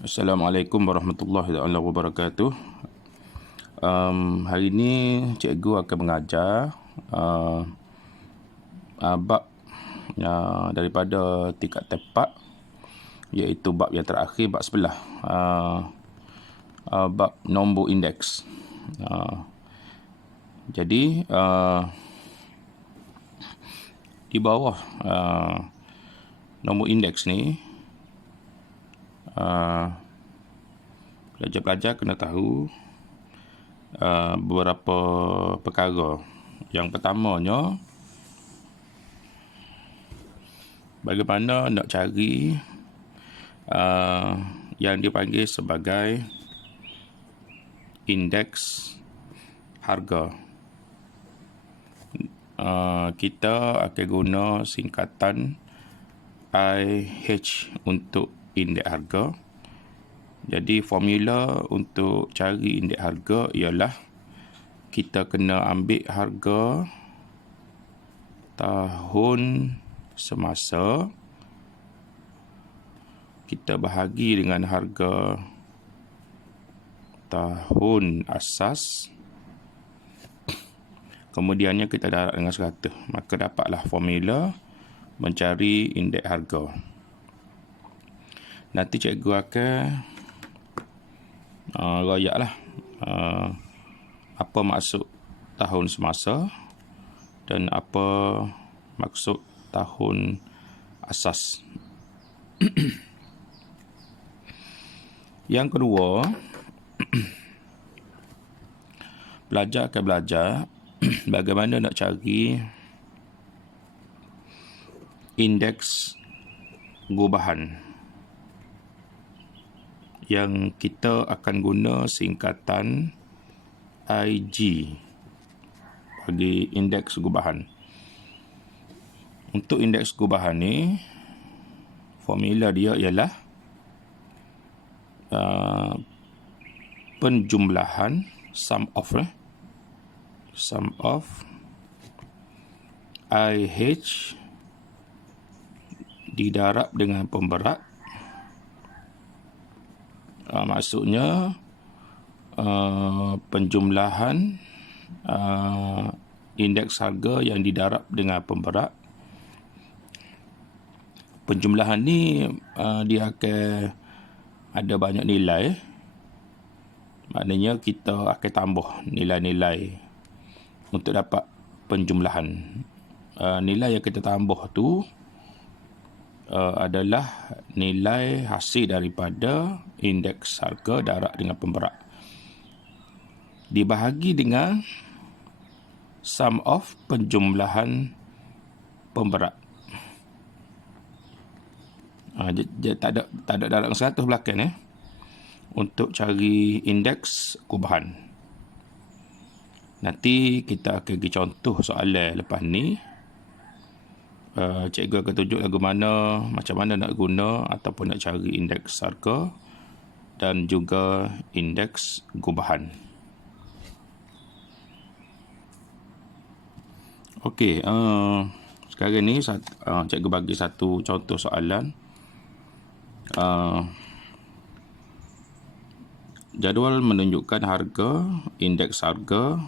Assalamualaikum warahmatullahi wabarakatuh. Hari ini cikgu akan mengajar bab daripada tingkat tepat, iaitu bab yang terakhir, bab sebelah, bab nombor indeks. Jadi di bawah nombor indeks ni, pelajar-pelajar kena tahu beberapa perkara. Yang pertamanya, bagaimana nak cari yang dipanggil sebagai indeks harga. Kita akan guna singkatan IH untuk indeks harga. Jadi formula untuk cari indeks harga ialah kita kena ambil harga tahun semasa, kita bahagi dengan harga tahun asas, kemudiannya kita darab dengan 100. Maka dapatlah formula mencari indeks harga. Nanti cikgu akan royaklah apa maksud tahun semasa dan apa maksud tahun asas. Yang kedua, pelajar akan belajar bagaimana nak cari indeks gubahan, yang kita akan guna singkatan IG bagi indeks gubahan. Untuk indeks gubahan ni, formula dia ialah penjumlahan sum of IH didarab dengan pemberat. Maksudnya penjumlahan indeks harga yang didarab dengan pemberat. Penjumlahan ni dia akan ada banyak nilai. Maknanya kita akan tambah nilai-nilai untuk dapat penjumlahan. Nilai yang kita tambah tu adalah nilai hasil daripada indeks harga darab dengan pemberat, dibahagi dengan sum of penjumlahan pemberat. Tak ada darab 100 belakang untuk cari indeks gubahan. Nanti kita akan pergi contoh soalan lepas ni. Cikgu akan tunjuk macam mana nak guna ataupun nak cari indeks harga dan juga indeks gubahan. Okey, sekarang ni cikgu bagi satu contoh soalan. Jadual menunjukkan harga, indeks harga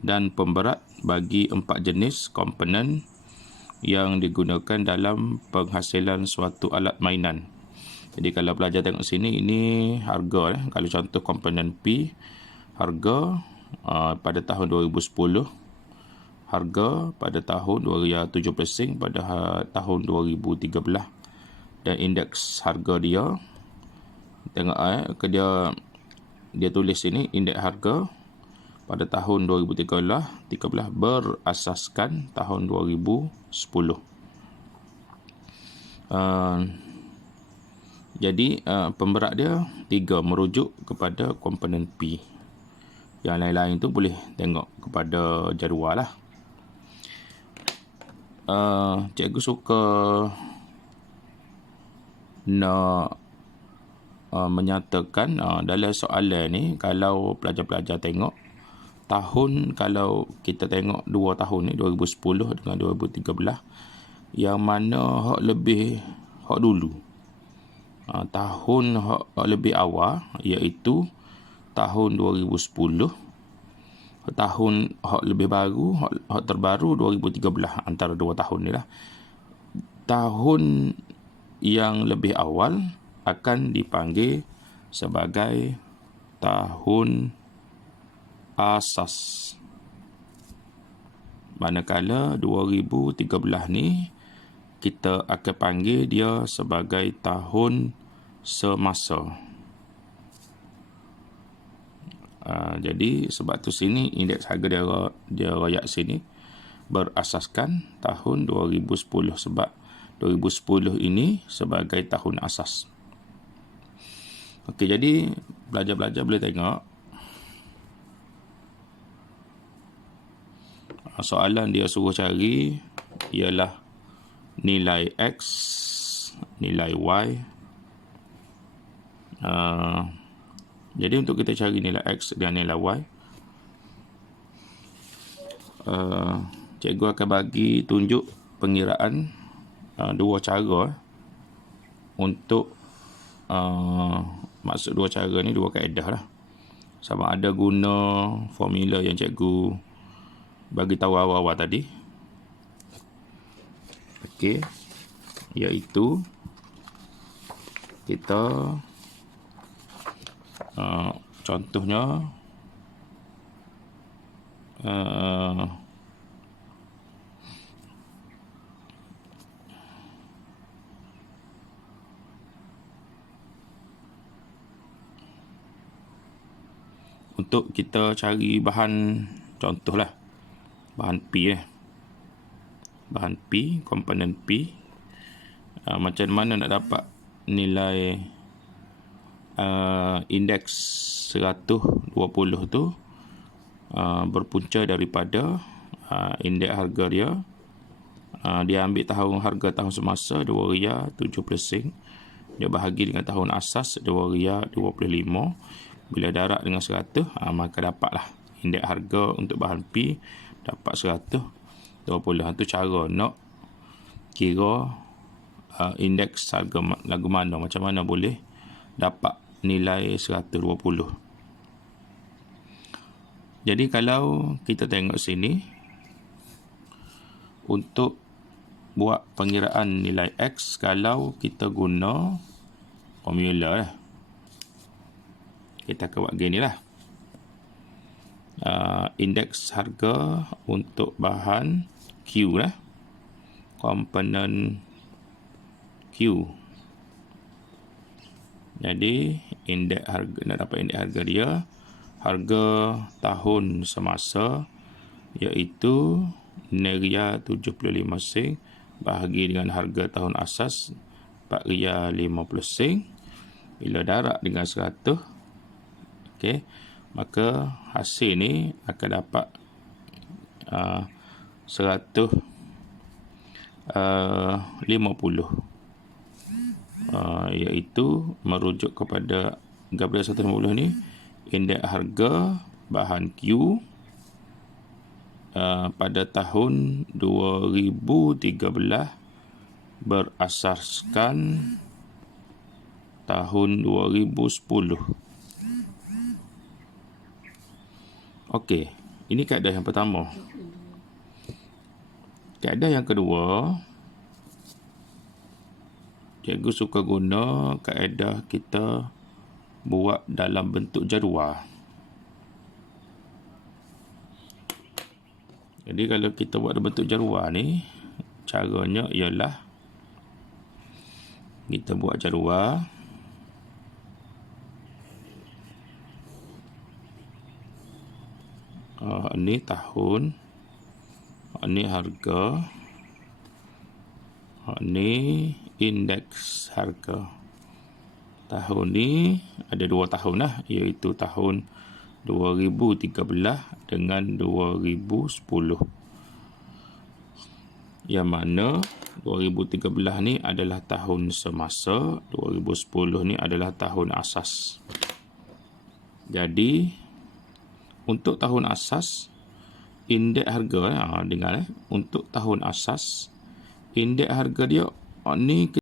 dan pemberat bagi 4 jenis komponen yang digunakan dalam penghasilan suatu alat mainan. Jadi kalau pelajar tengok sini, ini harga. Kalau contoh komponen P, harga pada tahun 2010, harga pada tahun 2017 pada tahun 2013, dan indeks harga dia. Tengok dia tulis sini indeks harga pada tahun 2013 berasaskan tahun 2010. Jadi pemberat dia 3 merujuk kepada komponen P. Yang lain-lain tu boleh tengok kepada jadual lah. Cikgu suka nak menyatakan dalam soalan ni, kalau pelajar-pelajar tengok tahun, kalau kita tengok 2 tahun ni, 2010 dengan 2013, yang mana hak lebih hak dulu. tahun lebih awal iaitu tahun 2010, tahun lebih baru, terbaru 2013, antara 2 tahun ni lah. Tahun yang lebih awal akan dipanggil sebagai tahun asas. Manakala 2013 ni kita akan panggil dia sebagai tahun semasa. Jadi sebab tu sini indeks harga dia royak sini berasaskan tahun 2010, sebab 2010 ini sebagai tahun asas. Okey, jadi belajar-belajar boleh tengok soalan dia suruh cari ialah nilai X, nilai Y. Jadi untuk kita cari nilai X dan nilai Y, cikgu akan bagi tunjuk pengiraan dua cara untuk maksud dua cara ni, dua kaedah lah. Sama ada guna formula yang cikgu bagi tahu awal-awal tadi. Okey, iaitu kita contohnya untuk kita cari bahan, contohlah bahan P bahan P, komponen P. Macam mana nak dapat nilai indeks 120 tu? Berpunca daripada indeks harga dia. Dia ambil harga tahun semasa RM2.70. Dia bahagi dengan tahun asas RM2.25. Bila darab dengan 100, maka dapatlah indeks harga untuk bahan P dapat 120. Itu cara nak kira indeks harga lagu mana, macam mana boleh dapat nilai 120. Jadi kalau kita tengok sini, untuk buat pengiraan nilai X, kalau kita guna formula lah, kita akan buat gini lah. Indeks harga untuk bahan Q lah, komponen Q. Jadi indeks harga, nak dapat indeks harga dia, harga tahun semasa iaitu RM75 bahagi dengan harga tahun asas RM4.50. Bila darab dengan 100, okey, maka hasil ni akan dapat 150. Iaitu merujuk kepada gambaran 150 ni, indeks harga bahan Q pada tahun 2013 berasaskan tahun 2010. Okey, ini kaedah yang pertama. Kaedah yang kedua, cikgu suka guna kaedah kita buat dalam bentuk jadual. Jadi kalau kita buat dalam bentuk jadual ni, caranya ialah kita buat jadual. Ini tahun, ini harga, ini indeks harga. Tahun ni ada 2 tahun lah, iaitu tahun 2013 dengan 2010. Yang mana 2013 ni adalah tahun semasa, 2010 ni adalah tahun asas. Jadi untuk tahun asas, indeks harga, dengar untuk tahun asas, indeks harga dia ni